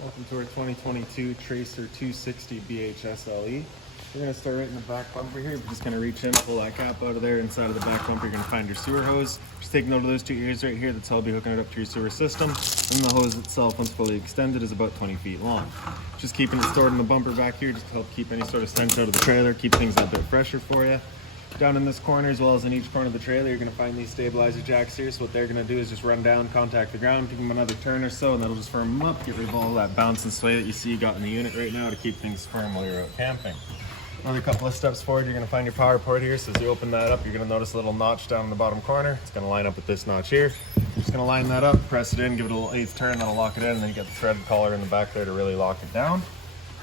Welcome to our 2022 Tracer 260BHSLE. We're going to start right in the back bumper here. We're just going to reach in, pull that cap out of there. Inside of the back bumper, you're going to find your sewer hose. Just take note of those two ears right here. That's how I'll be hooking it up to your sewer system. And the hose itself, once fully extended, is about 20 feet long. Just keeping it stored in the bumper back here just to help keep any sort of stench out of the trailer, keep things a bit fresher for you. Down in this corner, as well as in each corner of the trailer, you're going to find these stabilizer jacks here. So what they're going to do is just run down, contact the ground, give them another turn or so, and that'll just firm them up, get rid of all that bounce and sway that you see you got in the unit right now to keep things firm while you're out camping. Another couple of steps forward, you're going to find your power port here. So as you open that up, you're going to notice a little notch down in the bottom corner. It's going to line up with this notch here. You're just going to line that up, press it in, give it a little eighth turn, that'll lock it in, and then you get the threaded collar in the back there to really lock it down.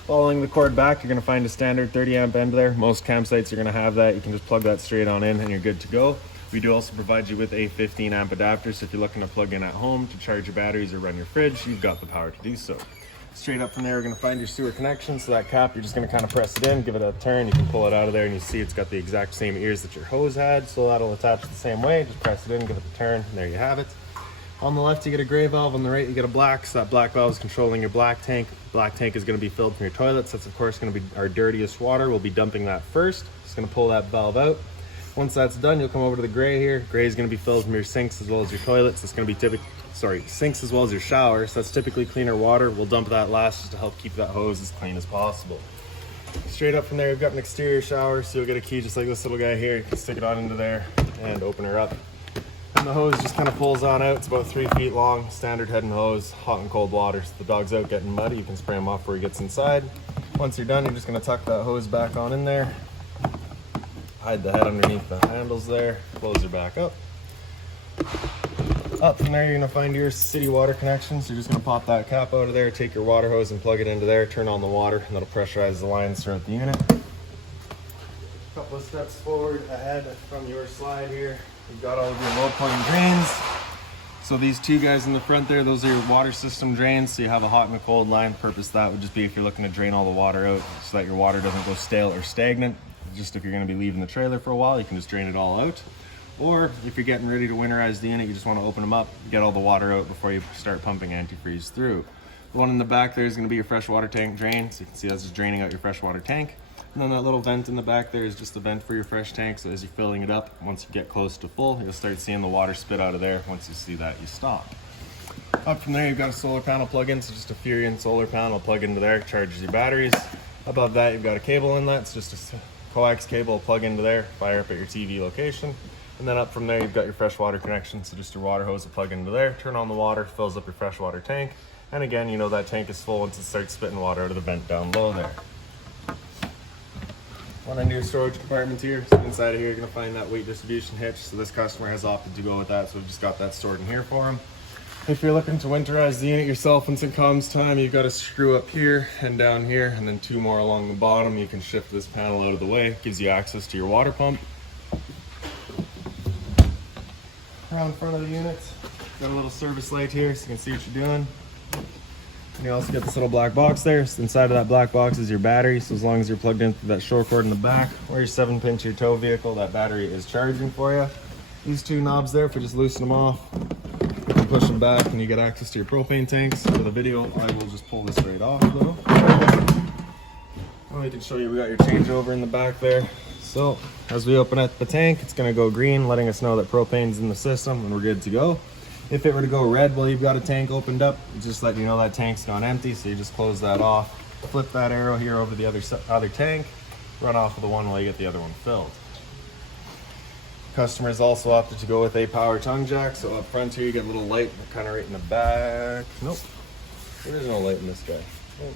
Following the cord back, you're going to find a standard 30 amp end there. Most campsites are going to have that. You can just plug that straight on in and you're good to go. We do also provide you with a 15 amp adapter, so if you're looking to plug in at home to charge your batteries or run your fridge, you've got the power to do so. Straight up from there, we're going to find your sewer connection. So that cap, you're just going to kind of press it in, give it a turn. You can pull it out of there and you see it's got the exact same ears that your hose had, so that'll attach the same way. Just press it in, give it a turn, and there you have it. On the left, you get a gray valve. On the right, you get a black. So that black valve is controlling your black tank. Black tank is going to be filled from your toilets. That's, of course, going to be our dirtiest water. We'll be dumping that first. Just going to pull that valve out. Once that's done, you'll come over to the gray here. Gray is going to be filled from your sinks as well as your toilets. It's going to be sinks as well as your shower. So that's typically cleaner water. We'll dump that last just to help keep that hose as clean as possible. Straight up from there, you've got an exterior shower. So you'll get a key just like this little guy here. You can stick it on into there and open her up. And the hose just kind of pulls on out. It's about 3 feet long, standard head and hose, hot and cold water. So the dog's out getting muddy, you can spray him off where he gets inside. Once you're done, you're just going to tuck that hose back on in there. Hide the head underneath the handles there. Close her back up. Up from there, you're going to find your city water connection. So you're just going to pop that cap out of there, take your water hose and plug it into there, turn on the water, and that'll pressurize the lines throughout the unit. A couple of steps forward ahead from your slide here. You've got all of your low point drains. So these two guys in the front there, those are your water system drains. So you have a hot and a cold line. Purpose that would just be if you're looking to drain all the water out so that your water doesn't go stale or stagnant. Just if you're going to be leaving the trailer for a while, you can just drain it all out. Or if you're getting ready to winterize the unit, you just want to open them up, get all the water out before you start pumping antifreeze through. The one in the back there is going to be your freshwater tank drain. So you can see that's just draining out your freshwater tank. And then that little vent in the back there is just a vent for your fresh tank. So as you're filling it up, once you get close to full, you'll start seeing the water spit out of there. Once you see that, you stop. Up from there, you've got a solar panel plug-in. So just a Furion solar panel plug into there, charges your batteries. Above that, you've got a cable inlet. It's just a coax cable plug into there, fire up at your TV location. And then up from there, you've got your freshwater connection. So just your water hose will plug into there, turn on the water, fills up your freshwater tank. And again, you know that tank is full once it starts spitting water out of the vent down low there. One into your storage compartment here. So inside of here, you're going to find that weight distribution hitch. So this customer has opted to go with that, so we've just got that stored in here for him. If you're looking to winterize the unit yourself once it comes time, you've got a screw up here and down here, and then two more along the bottom. You can shift this panel out of the way. It gives you access to your water pump. Around front of the unit, got a little service light here so you can see what you're doing. And you also get this little black box there. So inside of that black box is your battery. So as long as you're plugged into that shore cord in the back or your 7-pin to your tow vehicle, that battery is charging for you. These two knobs there, if we just loosen them off, you can push them back and you get access to your propane tanks. For the video, I will just pull this right off though. Well, I can show you we got your changeover in the back there. So as we open up the tank, it's going to go green, letting us know that propane's in the system and we're good to go. If it were to go red while you've got a tank opened up, just let you know that tank's gone empty, so you just close that off. Flip that arrow here over the other tank, run off of the one while you get the other one filled. Customers also opted to go with a power tongue jack, so up front here you get a little light kind of right in the back. Nope, there is no light in this guy.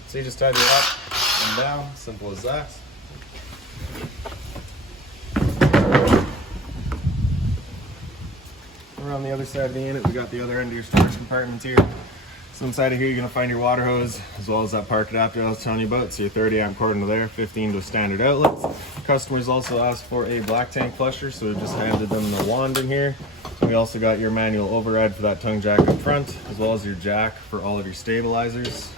So you just tie it up and down, simple as that. On the other side of the unit, we got the other end of your storage compartment here. So inside of here, you're going to find your water hose as well as that park adapter I was telling you about. So your 30 amp cord into there, 15 to standard outlets. Customers also asked for a black tank flusher, so we've just handed them the wand in here. And we also got your manual override for that tongue jack up front, as well as your jack for all of your stabilizers.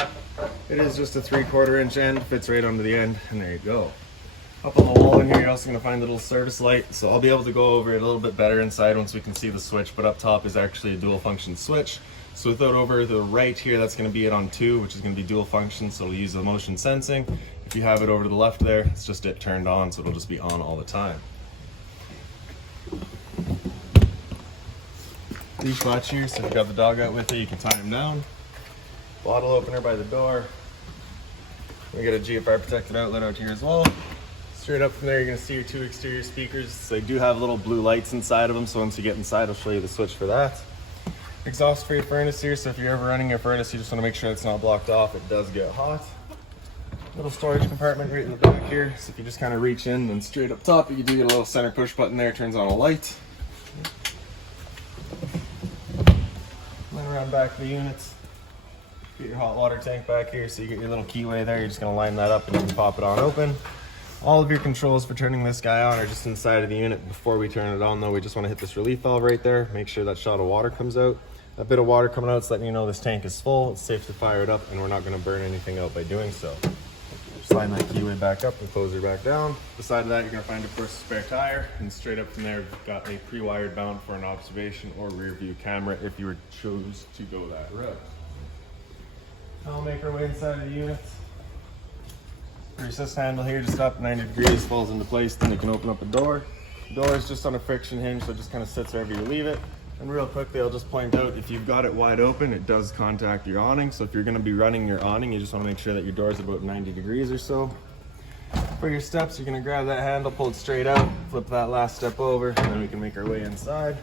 It is just a 3/4 inch end, fits right onto the end, and there you go. Up on the wall in here, you're also going to find a little service light. So I'll be able to go over it a little bit better inside once we can see the switch, but up top is actually a dual function switch. So without over the right here, that's going to be it on 2, which is going to be dual function, so it'll use the motion sensing. If you have it over to the left there, it's just it turned on, so it'll just be on all the time. Leash latch here, so if you've got the dog out with you, you can tie him down. Bottle opener by the door. We got a GFR protected outlet out here as well. Straight up from there, you're going to see your 2 exterior speakers. They do have little blue lights inside of them, so once you get inside, I'll show you the switch for that. Exhaust free furnace here, so if you're ever running your furnace, you just want to make sure it's not blocked off. It does get hot. Little storage compartment right in the back here, so if you just kind of reach in and straight up top, you do get a little center push button there, turns on a light. And then around back of the units, get your hot water tank back here, so you get your little keyway there. You're just going to line that up and then pop it on open. All of your controls for turning this guy on are just inside of the unit. Before we turn it on though, we just want to hit this relief valve right there. Make sure that shot of water comes out. That bit of water coming out is letting you know this tank is full. It's safe to fire it up and we're not going to burn anything out by doing so. Slide that keyway back up and close her back down. Beside of that, you're going to find, of course, a spare tire. And straight up from there, we've got a pre-wired mount for an observation or rear view camera if you were to choose to go that route. I'll make our way inside of the unit. Your assist handle here just up 90 degrees, falls into place, then you can open up a door. The door is just on a friction hinge, so it just kind of sits wherever you leave it. And real quickly, I'll just point out, if you've got it wide open, it does contact your awning. So if you're going to be running your awning, you just want to make sure that your door is about 90 degrees or so. For your steps, you're going to grab that handle, pull it straight out, flip that last step over, and then we can make our way inside.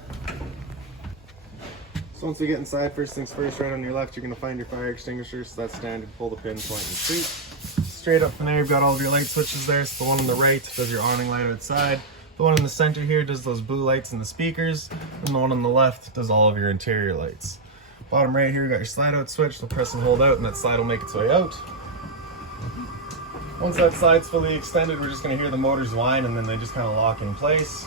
So once we get inside, first things first, right on your left, you're going to find your fire extinguisher. So that's standard, pull the pin, point, and shoot. Straight up from there, you've got all of your light switches there. So the one on the right does your awning light outside. The one in the center here does those blue lights in the speakers. And the one on the left does all of your interior lights. Bottom right here, you got your slide out switch. So press and hold out, and that slide will make its way out. Once that slide's fully extended, we're just going to hear the motors whine, and then they just kind of lock in place.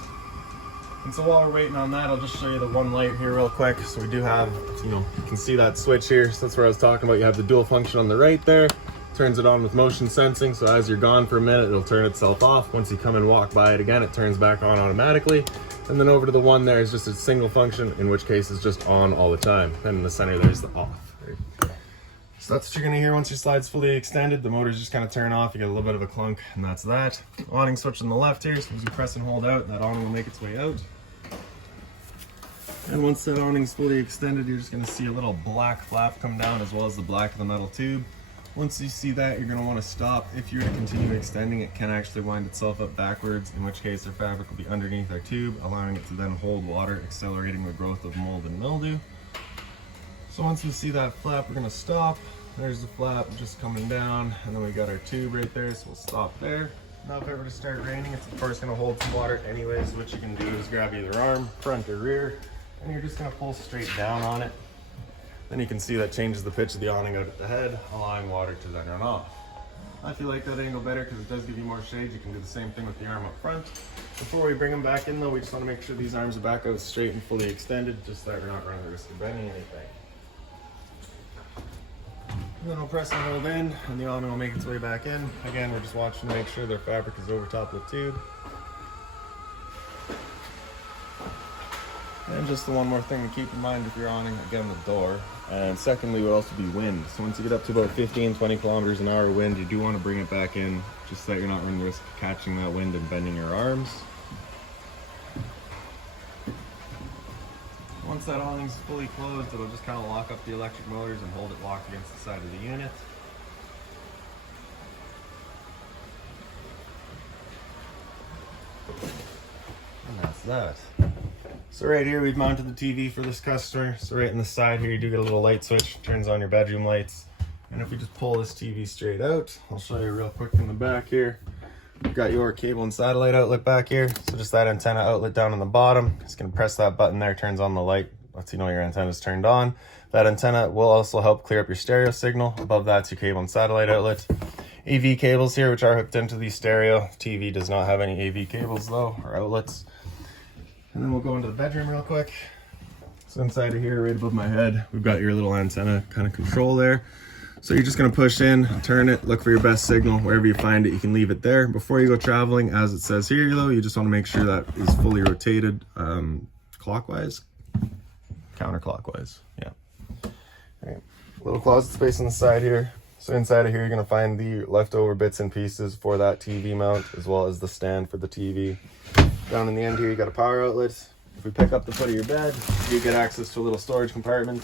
And so while we're waiting on that, I'll just show you the one light here real quick. So we do have, you can see that switch here. So that's where I was talking about. You have the dual function on the right there. Turns it on with motion sensing, so as you're gone for a minute, it'll turn itself off. Once you come and walk by it again, it turns back on automatically. And then over to the one there is just a single function, in which case it's just on all the time. Then in the center there's the off. So that's what you're gonna hear once your slide's fully extended. The motors just kind of turn off, you get a little bit of a clunk, and that's that. Awning switch on the left here, so as you press and hold out, that awning will make its way out. And once that awning's fully extended, you're just gonna see a little black flap come down, as well as the black of the metal tube. Once you see that, you're going to want to stop. If you're to continue extending, it can actually wind itself up backwards, in which case our fabric will be underneath our tube, allowing it to then hold water, accelerating the growth of mold and mildew. So once you see that flap, we're going to stop. There's the flap just coming down, and then we got our tube right there, so we'll stop there. Now if it were to start raining, it's of course going to hold some water anyways. What you can do is grab either arm, front or rear, and you're just going to pull straight down on it. Then you can see that changes the pitch of the awning out at the head, allowing water to then run off. If you like that angle better, because it does give you more shade, you can do the same thing with the arm up front. Before we bring them back in though, we just want to make sure these arms are back out straight and fully extended, just so that we're not running the risk of bending anything. And then we'll press and hold in, and the awning will make its way back in. Again, we're just watching to make sure their fabric is over top of the tube. And just the one more thing to keep in mind if you're awning, again, the door. And secondly, would also be wind. So once you get up to about 15-20 kilometers an hour wind, you do want to bring it back in, just so that you're not running the risk of catching that wind and bending your arms. Once that awning's fully closed, it'll just kind of lock up the electric motors and hold it locked against the side of the unit. And that's that. So right here, we've mounted the TV for this customer. So right in the side here, you do get a little light switch, turns on your bedroom lights. And if we just pull this TV straight out, I'll show you real quick from the back here. You've got your cable and satellite outlet back here. So just that antenna outlet down on the bottom. Just gonna press that button there, turns on the light, lets you know your antenna is turned on. That antenna will also help clear up your stereo signal. Above that's your cable and satellite outlet. AV cables here, which are hooked into the stereo. TV does not have any AV cables though, or outlets. And then we'll go into the bedroom real quick. So inside of here, right above my head, we've got your little antenna kind of control there. So you're just gonna push in, turn it, look for your best signal. Wherever you find it, you can leave it there. Before you go traveling, as it says here though, you just wanna make sure that is fully rotated clockwise, counterclockwise, yeah. Right. Little closet space on the side here. So inside of here, you're going to find the leftover bits and pieces for that TV mount, as well as the stand for the TV. Down in the end here, you got a power outlet. If we pick up the foot of your bed, you get access to a little storage compartment.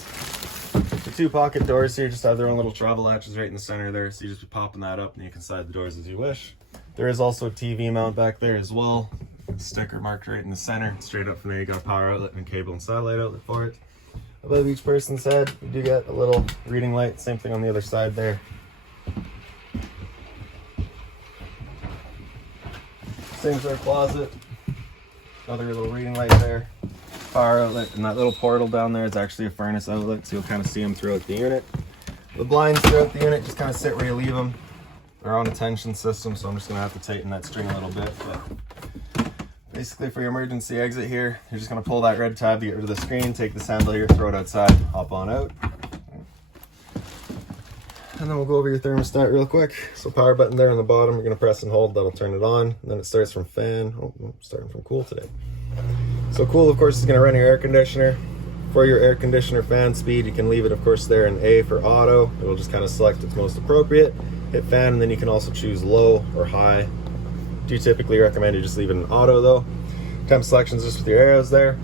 The 2 pocket doors here just have their own little travel latches right in the center there, so you just be popping that up and you can slide the doors as you wish. There is also a TV mount back there as well. Sticker marked right in the center. Straight up from there, you got a power outlet and a cable and satellite outlet for it. Above each person's head, you do get a little reading light. Same thing on the other side there. Same for a closet. Another little reading light there. Power outlet, and that little portal down there is actually a furnace outlet, so you'll kind of see them throughout the unit. The blinds throughout the unit just kind of sit where you leave them. They're on a tension system, so I'm just going to have to tighten that string a little bit. But basically, for your emergency exit here, you're just going to pull that red tab to get rid of the screen, take this handle here, throw it outside, hop on out. And then we'll go over your thermostat real quick. So power button there on the bottom, you're going to press and hold, that'll turn it on. And then it starts from fan, starting from cool today. So cool, of course, is going to run your air conditioner. For your air conditioner fan speed, you can leave it, of course, there in A for auto. It'll just kind of select what's most appropriate. Hit fan, and then you can also choose low or high. Do typically recommend you just leave it in auto though. Temp selections just with your arrows there.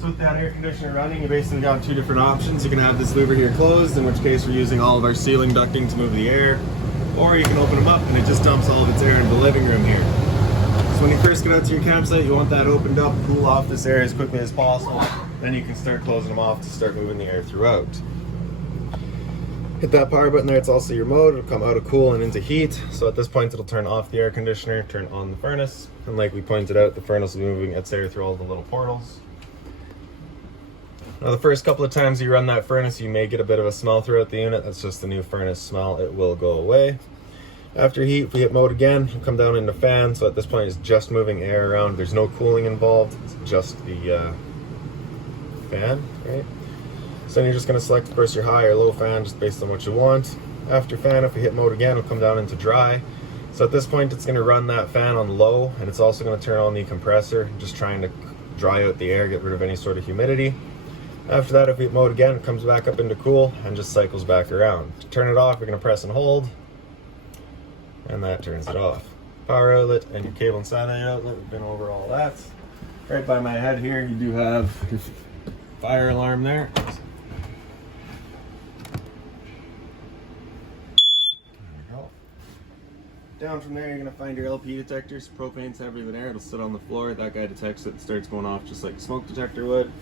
So with that air conditioner running, you basically got 2 different options. You can have this louver here closed, in which case we're using all of our ceiling ducting to move the air, or you can open them up and it just dumps all of its air into the living room here. So when you first get out to your campsite, you want that opened up, cool off this air as quickly as possible. Then you can start closing them off to start moving the air throughout. Hit that power button there, it's also your mode. It'll come out of cool and into heat. So at this point, it'll turn off the air conditioner, turn on the furnace. And like we pointed out, the furnace will be moving its air through all the little portals. Now the first couple of times you run that furnace, you may get a bit of a smell throughout the unit. That's just the new furnace smell. It will go away. After heat, if we hit mode again, we'll come down into fan. So at this point, it's just moving air around. There's no cooling involved. It's just the fan, right? So then you're just going to select, of course, your high or low fan just based on what you want. After fan, if we hit mode again, it'll come down into dry. So at this point, it's going to run that fan on low, and it's also going to turn on the compressor, just trying to dry out the air, get rid of any sort of humidity. After that, if we hit mode again, it comes back up into cool and just cycles back around. To turn it off, we're going to press and hold, and that turns it off. Power outlet and your cable and satellite outlet, we've been over all that. Right by my head here, you do have your fire alarm there. Down from there, you're going to find your LP detectors. Propane's heavier than air. It'll sit on the floor. That guy detects it and starts going off just like a smoke detector would.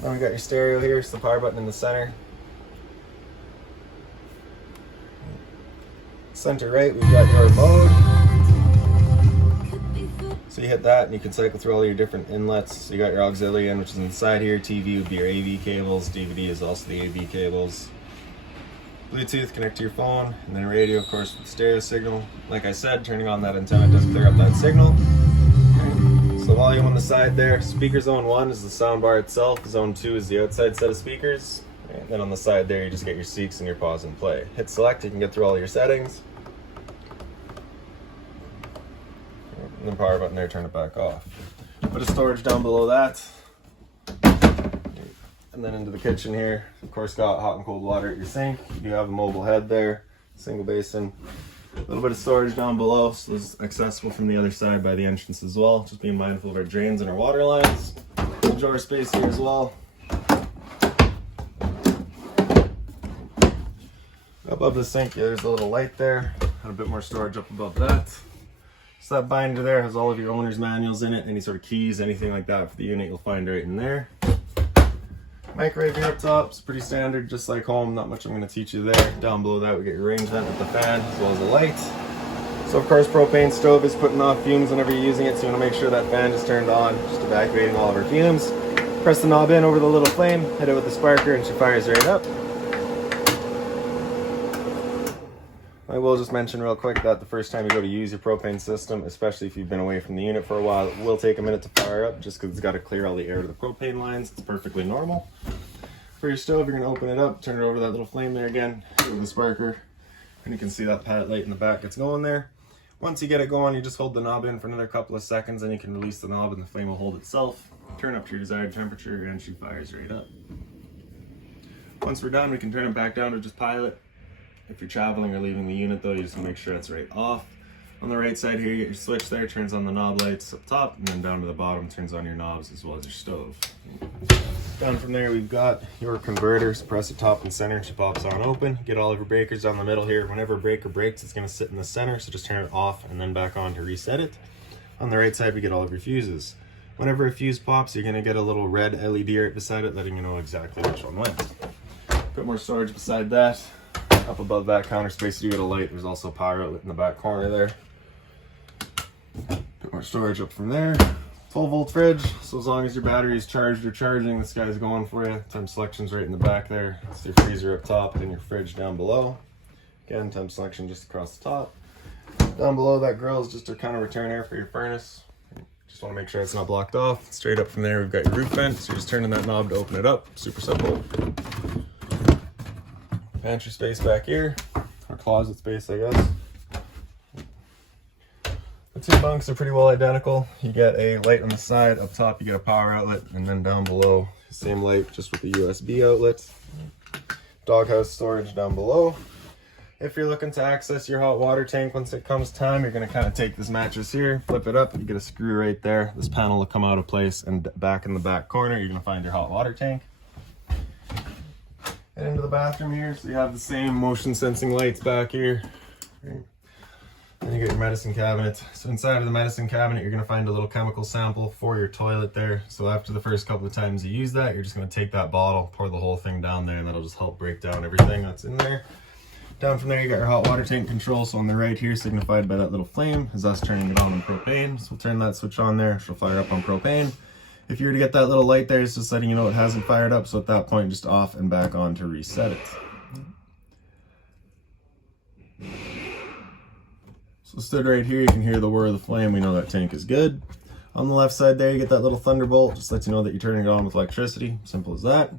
Then we got your stereo here. It's the power button in the center. Center right, we've got your mode. So you hit that and you can cycle through all your different inlets. So you got your auxiliary in, which is inside here. TV would be your AV cables. DVD is also the AV cables. Bluetooth, connect to your phone, and then radio, of course, with stereo signal. Like I said, turning on that antenna does clear up that signal. Okay. So volume on the side there. Speaker zone 1 is the sound bar itself. Zone 2 is the outside set of speakers. And then on the side there, you just get your seeks and your pause and play. Hit select, you can get through all your settings. And then power button there, turn it back off. Put a storage down below that. And then into the kitchen here, of course, got hot and cold water at your sink. You have a mobile head there, single basin. A little bit of storage down below, so it's accessible from the other side by the entrance as well. Just being mindful of our drains and our water lines. Drawer space here as well. Above the sink, yeah, there's a little light there. And a bit more storage up above that. So that binder there has all of your owner's manuals in it. Any sort of keys, anything like that for the unit, you'll find right in there. Microwave here up top, it's pretty standard, just like home. Not much I'm going to teach you there. Down below that, we get your range vent with the fan as well as the light. So of course, propane stove is putting off fumes whenever you're using it, so you want to make sure that fan is turned on, just evacuating all of our fumes. Press the knob in over the little flame, hit it with the sparker, and she fires right up. I will just mention real quick that the first time you go to use your propane system, especially if you've been away from the unit for a while, it will take a minute to fire up just because it's got to clear all the air to the propane lines. It's perfectly normal. For your stove, you're going to open it up, turn it over to that little flame there again, with the sparker, and you can see that pallet light in the back gets going there. Once you get it going, you just hold the knob in for another couple of seconds, and you can release the knob and the flame will hold itself. Turn up to your desired temperature, and she fires right up. Once we're done, we can turn it back down to just pilot. If you're traveling or leaving the unit though, you just make sure it's right off. On the right side here, you get your switch there, turns on the knob lights up top, and then down to the bottom, turns on your knobs as well as your stove. Down from there, we've got your converters. Press the top and center, she pops on open. Get all of your breakers down the middle here. Whenever a breaker breaks, it's gonna sit in the center, so just turn it off and then back on to reset it. On the right side, we get all of your fuses. Whenever a fuse pops, you're gonna get a little red LED right beside it, letting you know exactly which one went. Put more storage beside that. Up above that counter space, you get a light. There's also a power outlet in the back corner there. Put more storage up from there. 12-volt fridge, so as long as your battery is charged or charging, this guy's going for you. Time selection's right in the back there. It's your freezer up top and your fridge down below. Again, time selection just across the top. Down below that grill is just to kind of return air for your furnace. Just want to make sure it's not blocked off. Straight up from there, we've got your roof vent, so you're just turning that knob to open it up. Super simple. Pantry space back here, or closet space, I guess. The two bunks are pretty well identical. You get a light on the side, up top you get a power outlet, and then down below, same light, just with the USB outlet. Doghouse storage down below. If you're looking to access your hot water tank once it comes time, you're gonna kind of take this mattress here, flip it up, you get a screw right there. This panel will come out of place, and back in the back corner, you're gonna find your hot water tank. And into the bathroom here, so you have the same motion sensing lights back here. Right. Then you get your medicine cabinet. So inside of the medicine cabinet, you're gonna find a little chemical sample for your toilet there. So after the first couple of times you use that, you're just gonna take that bottle, pour the whole thing down there, and that'll just help break down everything that's in there. Down from there, you got your hot water tank control. So on the right here, signified by that little flame, is us turning it on propane. So we'll turn that switch on there, she'll fire up on propane. If you were to get that little light there, it's just letting you know it hasn't fired up. So at that point, just off and back on to reset it. So stood right here, you can hear the whir of the flame. We know that tank is good. On the left side there, you get that little thunderbolt. Just lets you know that you're turning it on with electricity. Simple as that.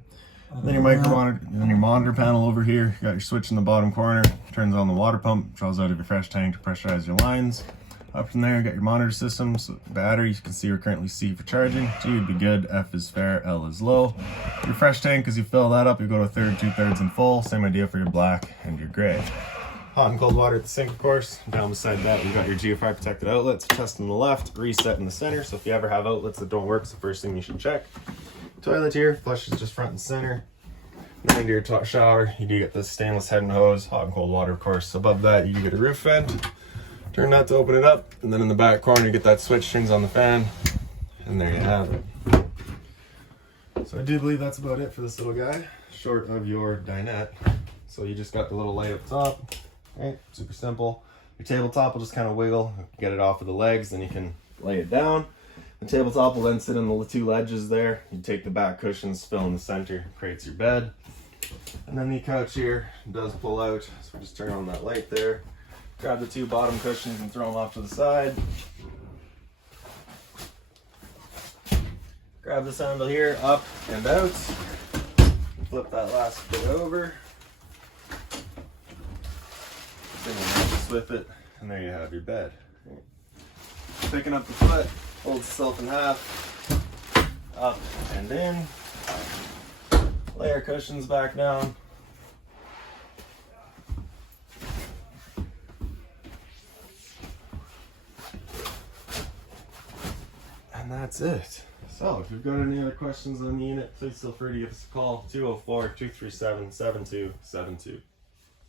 And then your micro monitor and your monitor panel over here. You got your switch in the bottom corner. Turns on the water pump, draws out of your fresh tank to pressurize your lines. Up from there, you got your monitor system. So battery, you can see we're currently C for charging. G would be good, F is fair, L is low. Your fresh tank, as you fill that up, you go to a third, 2/3 and full. Same idea for your black and your gray. Hot and cold water at the sink, of course. Down beside that, we've got your GFI protected outlets. Test on the left, reset in the center. So if you ever have outlets that don't work, it's the first thing you should check. Toilet here, flush is just front and center. And into your top shower, you do get this stainless head and hose, hot and cold water, of course. Above that, you do get a roof vent. Turn that to open it up, and then in the back corner, you get that switch, turns on the fan, and there you have it. So I do believe that's about it for this little guy, short of your dinette. So you just got the little light up top. Right, super simple. Your tabletop will just kind of wiggle, get it off of the legs, then you can lay it down. The tabletop will then sit in the two ledges there. You take the back cushions, fill in the center, creates your bed. And then the couch here does pull out, so we just turn on that light there. Grab the two bottom cushions and throw them off to the side. Grab this handle here, up and out. Flip that last bit over. With it, and there you have your bed. Picking up the foot, folds itself in half, up and in. Lay our cushions back down. And that's it. So if you've got any other questions on the unit, please feel free to give us a call, 204-237-7272.